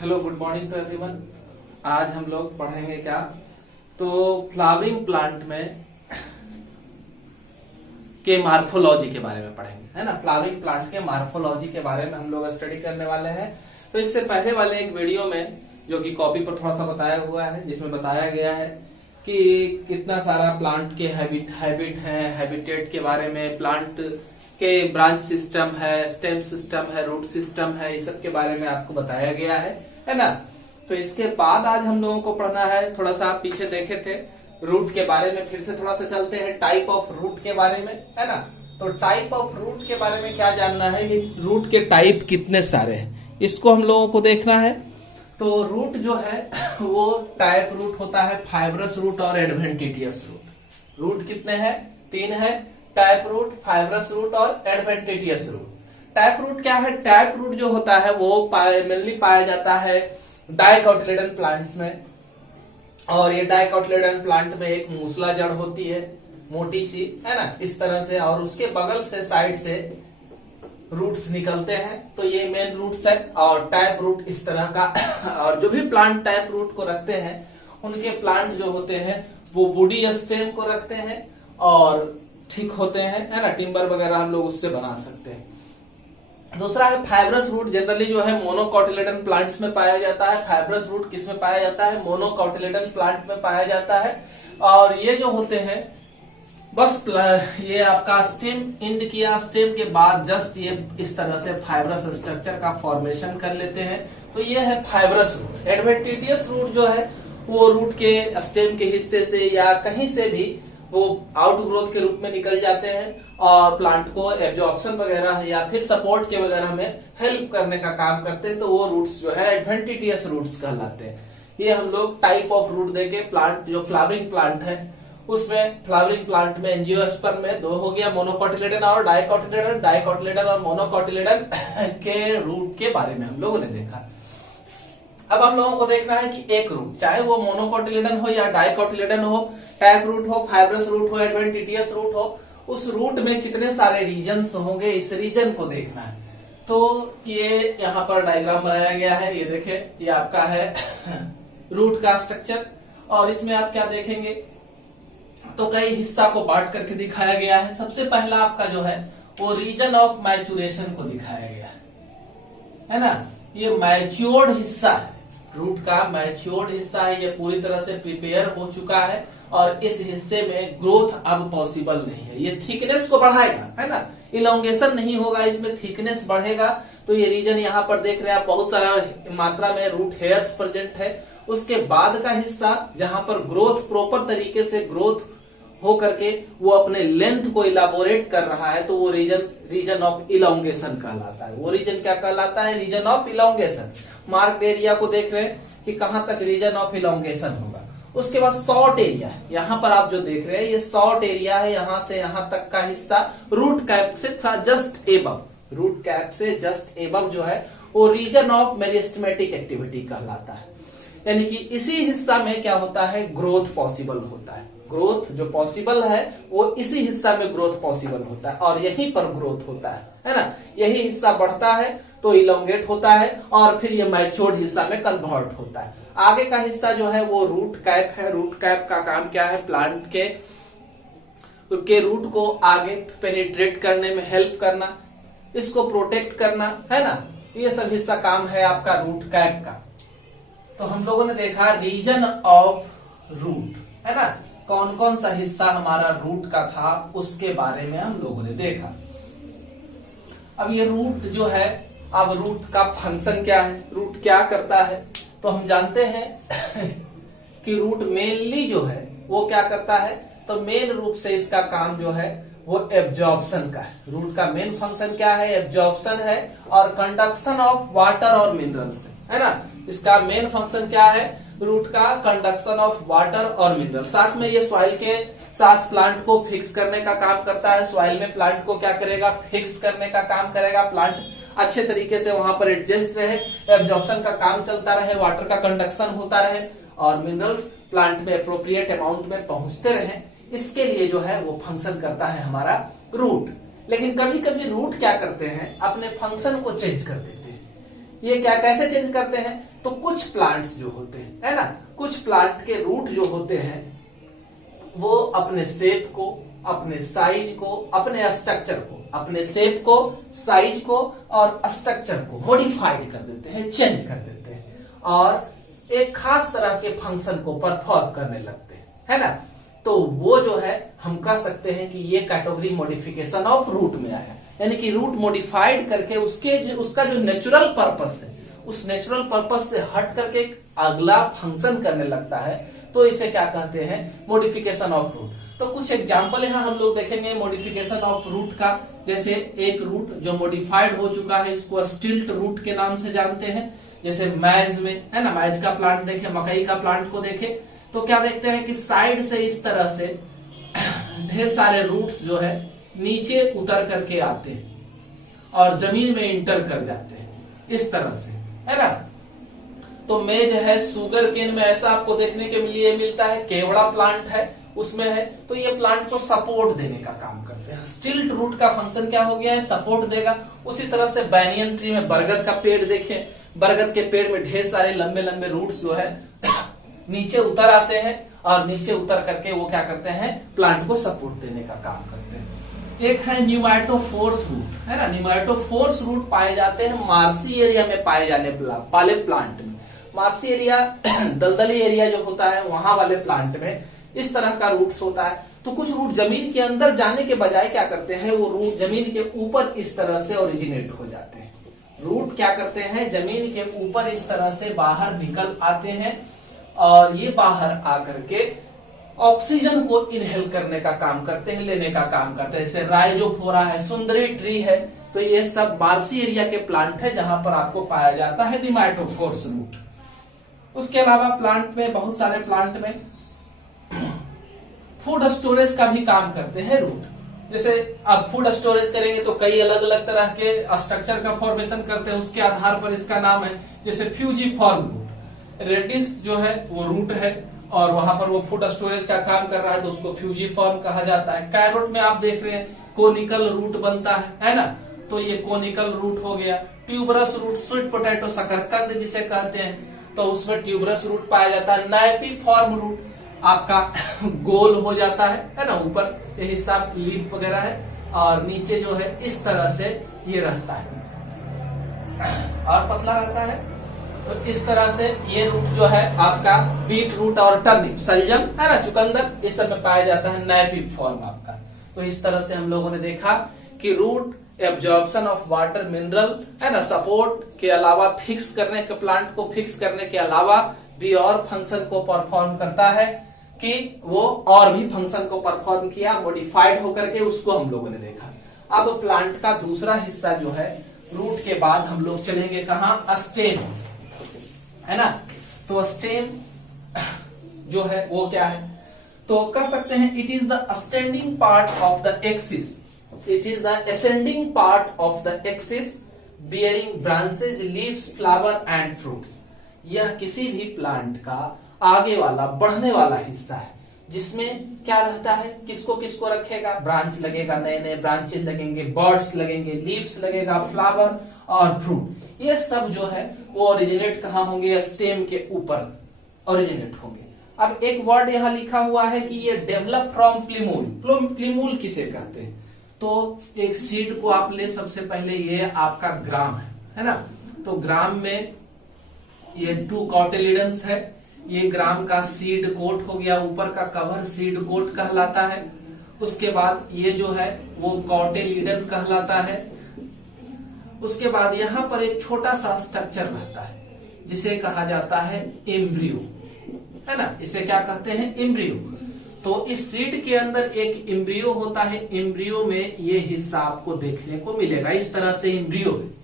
Hello, good morning to everyone. आज हम लोग पढ़ेंगे क्या, तो फ्लावरिंग प्लांट में के मार्फोलॉजी के बारे में पढ़ेंगे, है ना। फ्लावरिंग प्लांट के मार्फोलॉजी के बारे में हम लोग स्टडी करने वाले हैं। तो इससे पहले वाले एक वीडियो में, जो कि कॉपी पर थोड़ा सा बताया हुआ है, जिसमें बताया गया है कि कितना सारा प्लांट के हैबिट है, हैबिटेट के बारे में, प्लांट के ब्रांच सिस्टम है, स्टेम सिस्टम है, रूट सिस्टम है, इस सब के बारे में आपको बताया गया है ना। तो इसके बाद आज हम लोगों को पढ़ना है, थोड़ा सा आप पीछे देखे थे रूट के बारे में, फिर से थोड़ा सा चलते हैं टाइप ऑफ रूट के बारे में, है ना। तो टाइप ऑफ रूट के बारे में क्या जानना है कि रूट के टाइप कितने सारे हैं, इसको हम लोगों को देखना है। तो रूट जो है वो टाइप रूट होता है, फाइब्रस रूट और एडवेंटिटियस रूट। रूट कितने हैं? 3 है, टाइप रूट, फाइब्रस रूट और एडवेंटिटियस रूट। टाइप रूट क्या है? टाइप रूट जो होता है वो मेनली पाया जाता है डाइकोटिलेडन प्लांट्स में, और ये डाइकोटिलेडन प्लांट में एक मूसला जड़ होती है, मोटी सी, है ना, इस तरह से, और उसके बगल से साइड से रूट्स निकलते हैं। तो ये मेन रूट्स है, और टाइप रूट इस तरह का और जो भी प्लांट टाइप रूट को रखते हैं उनके प्लांट जो होते हैं वो वुडी स्टेम को रखते हैं और ठीक होते हैं, है ना। टिम्बर वगैरह हम लोग उससे बना सकते हैं। दूसरा है फाइब्रस रूट। जनरली जो है मोनोकोटिलेडन प्लांट्स में पाया जाता है। फाइब्रस रूट किस में पाया जाता है? मोनोकोटिलेडन प्लांट में पाया जाता है। और ये जो होते हैं बस ये आपका स्टेम इंड किया, स्टेम के बाद जस्ट ये इस तरह से फाइब्रस स्ट्रक्चर का फॉर्मेशन कर लेते हैं। तो ये है फाइब्रस रूट। एडवेंटिटियस रूट जो है वो रूट के स्टेम के हिस्से से या कहीं से भी वो आउट ग्रोथ के रूप में निकल जाते हैं और प्लांट को एब्जॉर्प्शन वगैरह या फिर सपोर्ट के वगैरह में हेल्प करने का काम करते हैं। तो वो रूट्स जो है एडवेंटिटियस रूट्स कहलाते हैं। ये हम लोग टाइप ऑफ रूट देके प्लांट, जो फ्लावरिंग प्लांट है उसमें, फ्लावरिंग प्लांट में एंजियोस्पर्म में 2 हो गया, मोनोकोटिलेडन और डाइकोटिलेडन। डाइकोटिलेडन और मोनोकोटिलेडन के रूट के बारे में हम लोगों ने देखा। अब हम लोगों को देखना है कि एक रूट, चाहे वो मोनोकोटिलेडन हो या डाइकोटिलेडन हो, टाइप रूट हो, फाइब्रस रूट हो, एडवेंटिटियस रूट हो, उस रूट में कितने सारे रीजन्स होंगे, इस रीजन को देखना है। तो ये यहाँ पर डायग्राम बनाया गया है, ये देखें, ये आपका है रूट का स्ट्रक्चर। और इसमें आप क्या देखेंगे, तो कई हिस्सा को बांट करके दिखाया गया है। सबसे पहला आपका जो है वो रीजन ऑफ मैचुरेशन को दिखाया गया है ना। ये मैच्योर्ड हिस्सा है, रूट का मैच्योर्ड हिस्सा है, ये पूरी तरह से प्रिपेयर हो चुका है और इस हिस्से में ग्रोथ अब पॉसिबल नहीं है। ये थिकनेस को बढ़ाएगा, है ना, इलोंगेशन नहीं होगा, इसमें थिकनेस बढ़ेगा। तो ये रीजन यहाँ पर देख रहे हैं आप, बहुत सारा मात्रा में रूट हेयर्स प्रेजेंट है। उसके बाद का हिस्सा जहां पर ग्रोथ प्रॉपर तरीके से ग्रोथ हो करके वो अपने लेंथ को इलाबोरेट कर रहा है, तो वो रीजन ऑफ इलोंगेशन कहलाता है। वो रीजन क्या कहलाता है? Region of elongation. Marked area को देख रहे हैं कि कहां तक रीजन ऑफ इलोंगेशन होगा। उसके बाद शॉर्ट एरिया है, यहाँ पर आप जो देख रहे हैं ये शॉर्ट एरिया है, यहां से यहां तक का हिस्सा रूट कैप से था जस्ट एबव, रूट कैप से जस्ट एबव जो है वो रीजन ऑफ मेरिस्टेमेटिक एक्टिविटी कहलाता है। यानी कि इसी हिस्सा में क्या होता है? ग्रोथ पॉसिबल होता है। ग्रोथ जो पॉसिबल है वो इसी हिस्सा में ग्रोथ पॉसिबल होता है और यहीं पर ग्रोथ होता है ना। यही हिस्सा बढ़ता है तो इलोंगेट होता है और फिर ये मैच्योर्ड हिस्सा में कन्वर्ट होता है। आगे का हिस्सा जो है वो रूट कैप है। रूट कैप का काम क्या है? प्लांट के रूट को आगे पेनिट्रेट करने में हेल्प करना, इसको प्रोटेक्ट करना, है ना। ये सब हिस्सा काम है आपका रूट कैप का। तो हम लोगों ने देखा रीजन ऑफ रूट, है ना, कौन कौन सा हिस्सा हमारा रूट का था उसके बारे में हम लोगों ने देखा। अब ये रूट जो है, अब रूट का फंक्शन क्या है, रूट क्या करता है? तो हम जानते हैं कि रूट मेनली जो है वो क्या करता है, तो मेन रूप से इसका काम जो है वो एब्जॉर्प्शन का है। रूट का मेन फंक्शन क्या है? एब्जॉर्प्शन है और कंडक्शन ऑफ वाटर और मिनरल्स, है ना। इसका मेन फंक्शन क्या है? रूट का कंडक्शन ऑफ वाटर और मिनरल। साथ में ये सॉइल के साथ प्लांट को फिक्स करने का काम करता है। सॉइल में प्लांट को क्या करेगा? फिक्स करने का काम करेगा। प्लांट अच्छे तरीके से वहां पर एडजस्ट रहे, एब्जॉर्प्शन का काम चलता रहे, वाटर का कंडक्शन होता रहे और मिनरल्स प्लांट में अप्रोप्रिएट अमाउंट में पहुंचते रहे। इसके लिए जो है वो फंक्शन करता है हमारा रूट। लेकिन कभी कभी रूट क्या करते हैं? अपने फंक्शन को चेंज कर देते हैं। ये क्या कैसे चेंज करते हैं तो कुछ प्लांट्स जो होते हैं, है ना, कुछ प्लांट के रूट जो होते हैं वो अपने शेप को, अपने साइज को, अपने स्ट्रक्चर को, अपने शेप को, साइज को और स्ट्रक्चर को मॉडिफाइड कर देते हैं, चेंज कर देते हैं और एक खास तरह के फंक्शन को परफॉर्म करने लगते हैं, है ना। तो वो जो है हम कह सकते हैं कि ये कैटेगरी मॉडिफिकेशन ऑफ रूट में आया, यानी कि रूट मॉडिफाइड करके उसका जो नेचुरल पर्पस है उस नेचुरल पर्पस से हट करके एक अगला फंक्शन करने लगता है, तो इसे क्या कहते हैं, मॉडिफिकेशन ऑफ रूट। तो कुछ एग्जांपल यहाँ हम लोग देखेंगे मॉडिफिकेशन ऑफ रूट का। जैसे एक रूट जो मॉडिफाइड हो चुका है इसको स्टिल्ट रूट के नाम से जानते हैं। जैसे मैज में, है ना, मैज का प्लांट देखे, मकई का प्लांट को देखे तो क्या देखते हैं कि साइड से इस तरह से ढेर सारे रूट्स जो है नीचे उतर करके आते हैं और जमीन में इंटर कर जाते हैं इस तरह से, है ना। तो मेज है, सुगर केन में ऐसा आपको देखने के लिए मिलता है। केवड़ा प्लांट है उसमें है, तो ये प्लांट को सपोर्ट देने का काम करते हैं। स्टिल्ट रूट का फंक्शन क्या हो गया है, सपोर्ट देगा। उसी तरह से बैनियन ट्री में, बरगद का पेड़ देखें, बरगद के पेड़ में ढेर सारे लंबे लंबे रूट्स जो है नीचे उतर आते हैं और नीचे उतर करके वो क्या करते हैं, प्लांट को सपोर्ट देने का काम करते हैं। एक है न्यूमैटोफोर्स रूट, है ना। न्यूमैटोफोर्स रूट पाए जाते हैं मार्सी एरिया में पाए जाने वाले प्लांट में। मार्सी एरिया दलदली एरिया जो होता है वहां वाले प्लांट में इस तरह का रूट्स होता है। तो कुछ रूट जमीन के अंदर जाने के बजाय क्या करते हैं, वो रूट जमीन के ऊपर इस तरह से ओरिजिनेट हो जाते हैं। रूट क्या करते हैं, जमीन के ऊपर इस तरह से बाहर निकल आते हैं और ये बाहर आकर के ऑक्सीजन को इनहेल करने का काम करते हैं, लेने का काम करते हैं। जैसे राइजोफोरा है, सुंदरी ट्री है, तो ये सब मार्सी एरिया के प्लांट है जहां पर आपको पाया जाता है न्यूमैटोफोर्स रूट। उसके अलावा प्लांट में, बहुत सारे प्लांट में फूड स्टोरेज का भी काम करते हैं रूट। जैसे अब फूड स्टोरेज करेंगे तो कई अलग अलग तरह के स्ट्रक्चर का फॉर्मेशन करते हैं, उसके आधार पर इसका नाम है। जैसे फ्यूजीफॉर्म रूट, रेडिस जो है वो रूट है और वहां पर वो फूड स्टोरेज का काम कर रहा है तो उसको फ्यूजीफॉर्म कहा जाता है। कैरोट में आप देख रहे हैं कोनिकल रूट बनता है ना, तो ये कोनिकल रूट हो गया। ट्यूबरस रूट, स्वीट पोटैटो, शकरकंद जिसे कहते हैं, तो उसमें ट्यूबरस रूट पाया जाता है। नाइपीफॉर्म रूट आपका गोल हो जाता है ना, ऊपर ये हिस्सा लीफ वगैरह है और नीचे जो है इस तरह से ये रहता है और पतला रहता है। तो इस तरह से ये रूट जो है आपका बीट रूट और टर्निप, सलजम, है ना, चुकंदर, इस सब में पाया जाता है नाइपीफॉर्म आपका। तो इस तरह से हम लोगों ने देखा कि root absorption of water mineral, है ना, सपोर्ट के अलावा फिक्स करने के, प्लांट को फिक्स करने के अलावा भी और फंक्शन को परफॉर्म करता है कि वो और भी फंक्शन को परफॉर्म किया, मॉडिफाइड होकर के, उसको हम लोगों ने देखा। अब प्लांट का दूसरा हिस्सा जो है रूट के बाद हम लोग चलेंगे कहाँ, स्टेम, है ना। तो स्टेम जो है वो क्या है, तो कह सकते हैं it is the standing part of the axis, it is the ascending part of the axis bearing branches, leaves, flower and fruits. यह किसी भी प्लांट का आगे वाला, बढ़ने वाला हिस्सा है जिसमें क्या रहता है, किसको किसको रखेगा, ब्रांच लगेगा, नए नए ब्रांचेज लगेंगे, बर्ड्स लगेंगे, लीव्स लगेगा, फ्लावर और फ्रूट। ये सब जो है वो ओरिजिनेट कहाँ होंगे, स्टेम के ऊपर ओरिजिनेट होंगे। अब एक वर्ड यहाँ लिखा हुआ है कि ये डेवलप फ्रॉम प्लीमूल। प्लीमूल किसे कहते हैं, तो एक सीड को आप ले, सबसे पहले ये आपका ग्राम है ना। तो ग्राम में ये 2 कॉटिलिडन्स है, ये ग्राम का सीड कोट हो गया, ऊपर का कवर सीड कोट कहलाता है। उसके बाद ये जो है वो कॉटिलिडन कहलाता है। उसके बाद यहाँ पर एक छोटा सा स्ट्रक्चर रहता है जिसे कहा जाता है एम्ब्रियो, है ना, इसे क्या कहते हैं, एम्ब्रियो। तो इस सीड के अंदर एक एम्ब्रियो होता है, एम्ब्रियो में ये हिस्सा आपको देखने को मिलेगा, इस तरह से एम्ब्रियो है।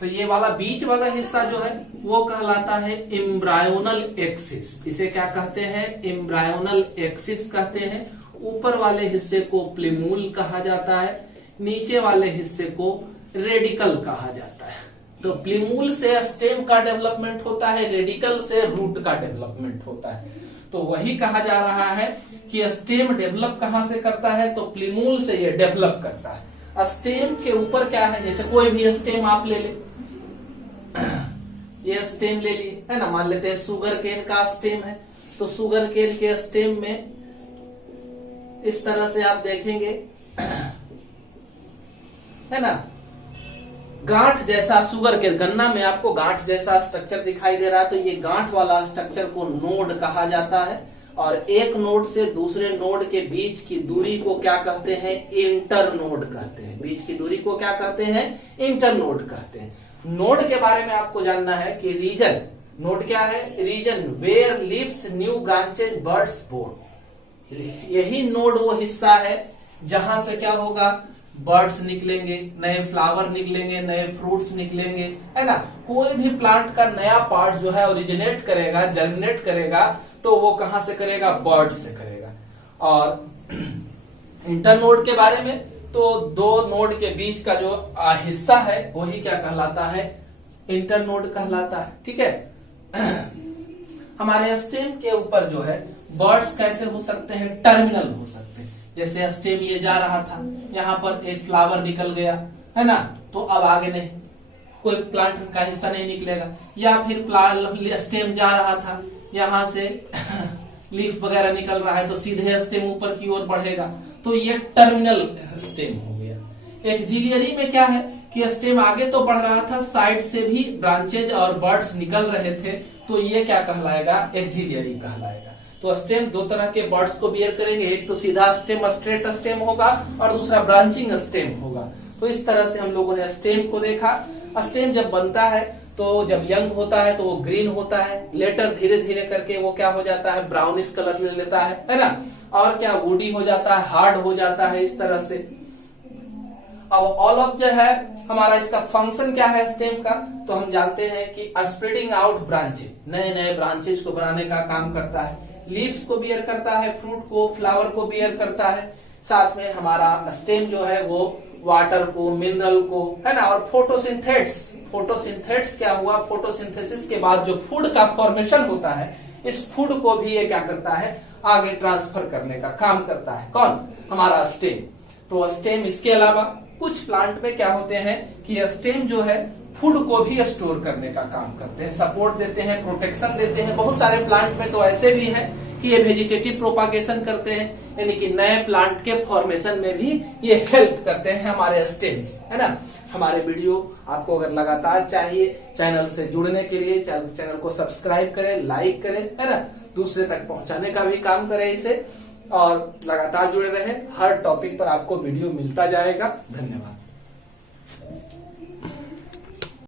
तो ये वाला बीच वाला हिस्सा जो है वो कहलाता है एम्ब्रायोनल एक्सिस, इसे क्या कहते हैं, एम्ब्रायोनल एक्सिस कहते हैं। ऊपर वाले हिस्से को प्लीमूल कहा जाता है, नीचे वाले हिस्से को रेडिकल कहा जाता है। तो प्लीमूल से स्टेम का डेवलपमेंट होता है, रेडिकल से रूट का डेवलपमेंट होता है। तो वही कहा जा रहा है कि स्टेम डेवलप कहां से करता है, तो प्लीमूल से ये डेवलप करता है। स्टेम के ऊपर क्या है, जैसे कोई भी स्टेम आप ले ले, ये स्टेम ले लिए, है ना। मान लेते हैं शुगर केन का स्टेम है, तो शुगर केन के स्टेम में इस तरह से आप देखेंगे, है ना, गांठ जैसा शुगर के गन्ना में आपको गांठ जैसा स्ट्रक्चर दिखाई दे रहा है, तो ये गांठ वाला स्ट्रक्चर को नोड कहा जाता है। और एक नोड से दूसरे नोड के बीच की दूरी को क्या कहते हैं? इंटर नोड कहते हैं। बीच की दूरी को क्या कहते हैं? इंटर नोड कहते हैं। नोड के बारे में आपको जानना है कि रीजन, नोड क्या है? Region where leaves new branches birds board. यही नोड वो हिस्सा है जहां से क्या होगा? बर्ड्स निकलेंगे, नए फ्लावर निकलेंगे, नए फ्रूट्स निकलेंगे, है ना। कोई भी प्लांट का नया पार्ट जो है ओरिजिनेट करेगा, जर्मिनेट करेगा, तो वो कहां से करेगा? बर्ड्स से करेगा। और इंटरनोड के बारे में, तो दो नोड के बीच का जो हिस्सा है वही क्या कहलाता है? इंटरनोड कहलाता है। ठीक है। हमारे स्टेम के ऊपर जो है बर्ड्स कैसे हो सकते हैं? टर्मिनल हो सकते हैं। जैसे स्टेम ये जा रहा था, यहाँ पर एक फ्लावर निकल गया, है ना, तो अब आगे नहीं, कोई प्लांट का हिस्सा नहीं निकलेगा। या फिर स्टेम जा रहा था, यहाँ से लीफ वगैरह निकल रहा है, तो सीधे स्टेम ऊपर की ओर बढ़ेगा, तो ये टर्मिनल स्टेम हो गया। एक्जिलियरी में क्या है कि स्टेम आगे तो बढ़ रहा था, साइड से भी ब्रांचेज और बर्ड्स निकल रहे थे, तो ये क्या कहलाएगा? एक्जिलियरी कहलाएगा। तो स्टेम दो तरह के बर्ड्स को बियर करेंगे, एक तो सीधा स्टेम स्ट्रेट स्टेम होगा और दूसरा ब्रांचिंग स्टेम होगा। तो इस तरह से हम लोगों ने स्टेम को देखा। स्टेम जब बनता है तो जब यंग होता है तो वो ग्रीन होता है, लेटर धीरे धीरे करके वो क्या हो जाता है? ब्राउनिश कलर ले लेता है ना, और क्या वुडी हो जाता है, हार्ड हो जाता है, इस तरह से। अब ऑल ऑफ जो है हमारा इसका फंक्शन क्या है स्टेम का, तो हम जानते हैं कि स्प्रेडिंग आउट ब्रांचेज, नए नए ब्रांचेज को बनाने का काम करता है। लीव्स को बियर करता है, फ्रूट को, फ्लावर को बियर करता है। साथ में हमारा स्टेम जो है वो वाटर को, मिनरल को, है ना, और फोटोसिंथेट्स क्या हुआ? फोटोसिंथेसिस के बाद जो फूड का फॉर्मेशन होता है, इस फूड को भी ये क्या करता है? आगे ट्रांसफर करने का काम करता है। कौन? हमारा स्टेम। तो स्टेम, इसके अलावा कुछ प्लांट में क्या होते हैं कि स्टेम जो है फूड को भी स्टोर करने का काम करते हैं, सपोर्ट देते हैं, प्रोटेक्शन देते हैं। बहुत सारे प्लांट में तो ऐसे भी है कि ये वेजिटेटिव प्रोपागेशन करते हैं, यानी कि नए प्लांट के फॉर्मेशन में भी ये हेल्प करते हैं हमारे स्टेम्स, है ना। हमारे वीडियो आपको अगर लगातार चाहिए, चैनल से जुड़ने के लिए चैनल को सब्सक्राइब करें, लाइक करें, है ना, दूसरे तक पहुंचाने का भी काम करें इसे, और लगातार जुड़े रहे। हर टॉपिक पर आपको वीडियो मिलता जाएगा। धन्यवाद।